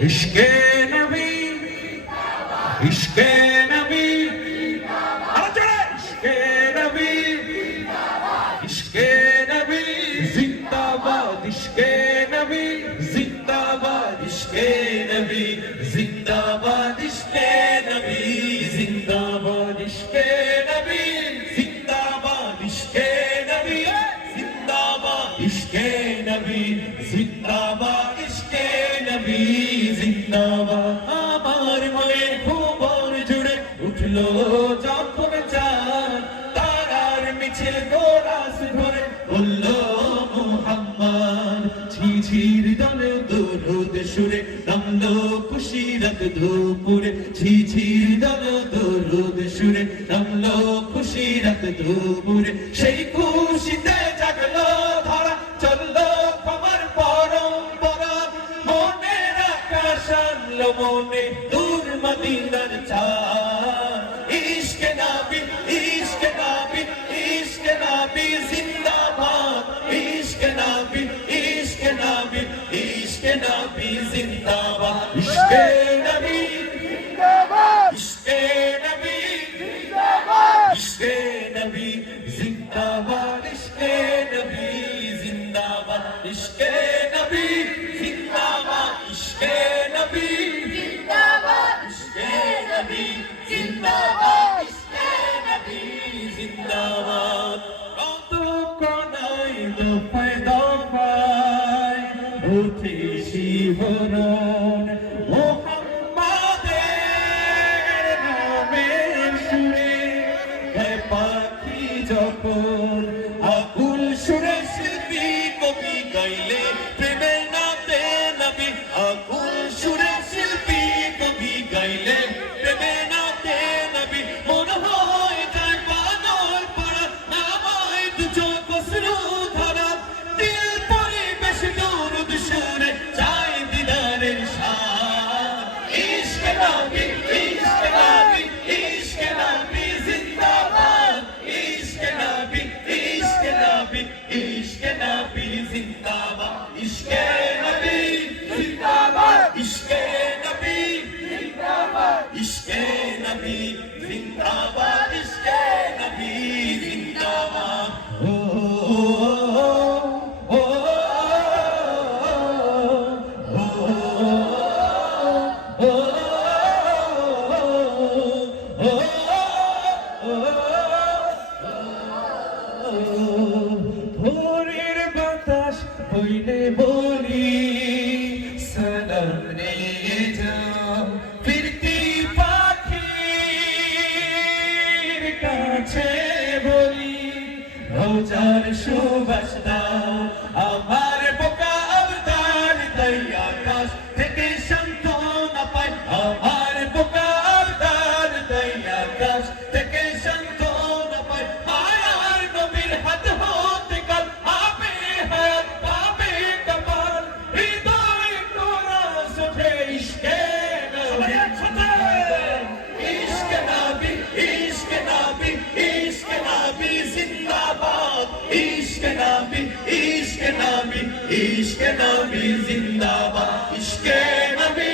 इश्क़े नबी इश्क़े नबी इश्क़े नबी इश्क़े नबी जिंदाबाद इश्क़े नबी जिंदाबाद इश्क़े नबी जिंदाबाद इश्क़े नबी जिंदाबाद इश्क़े नबी जिंदाबाद इश्क़े नबी जिंदाबाद इश्क़े नबी जिंदाबाद इश्क़े नबी जिंदाबाद আমার মনের ভুবন জুড়ে উঠলো যখন চাঁদ তারার মিছিল গোরাস ধরে বলল মুহাম্মদ ঝিঝির দলে দরুদ সুরে নামলো খুশি রাত দুপুরে ঝিঝির দলে দরুদ সুরে নামলো খুশি রাত দুপুরে সেই খুশিতে জাগলো ধরা চললো আমার পরম্পরা মনের আকাশ আনলো মনে দূর মদিনার চাঁদ ইশকে নবী ইশকে নবী ইশকে নবী জিন্দাবাদ ইশকে নবী ইশকে নবী ইশকে নবী জিন্দাবাদ ইশকে নবী জিন্দাবাদ ইশকে নবী জিন্দাবাদ ইশকে নবী জিন্দাবাদ ইশকে নবী জিন্দাবাদ ইশকে নবী জিন্দাবাদ ইশকে নবী জিন্দাবাদ ইশকে নবী জিন্দাবাদ ইশকে নবী জিন্দাবাদ কত কোনায় দফায় দফায় উঠে শিহরণ মুহাম্মাদের নামের সুরে গায় পাখি যখন আকুল সুরে শিল্পী কবি গাইলে প্রেমের নাতে নবী আকুল সুরে শিল্পী কবি গাইলে প্রেমের নাতে নবী মন হয় যায় বানর পাড়া নামায় দুচো কসরু ধরা দিল পরিবেশ দরুদ সুরে চাই দিদারের শান ইশকে নবী ইশকে নবী ইশকে নবী জিন্দাবাদ ইশকে নবী ইশকে নবী ইশকে নবী জিন্দাবাদ ইশকে নবী জিন্দাবাদ ইশকে নবী জিন্দাবাদ ইশকে নবী জিন্দাবাদ ইশকে নবী জিন্দাবাদ ও ও ও ভোরের বাতাস বইলে বলি সালাম নিয়ে যাও ফিরতি পাখির কাছে বলি রোজার সুবাস দাও আমার বোকা আবদার তাই আকাশ থেকে সান্ত্বনা পায় আমার বোকা আবদার তাই আকাশ থেকে সান্ত্বনা পায় মায়ার নবীর হাত হতে কাল আপে হায়াত পাবে কপাল হৃদয় তোরা ওঠে ইশকে নবী ইশকে নবী ইশকে নবী ইশকে নবী জিন্দাবাদ ইশকে নবী ইশকে নবী ইশকে নবী জিন্দাবাদ ইশকে নবী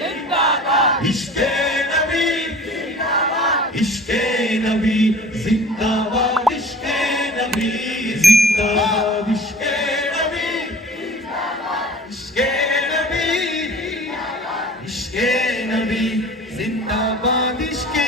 জিন্দাবাদ ইশকে নবী জিন্দাবাদ ইশকে নবী জিন্দাবাদ ইশকে নবী জিন্দাবাদ ইশকে নবী জিন্দাবাদ ইশকে নবী জিন্দাবাদ ইশকে নবী জিন্দাবাদ ইশকে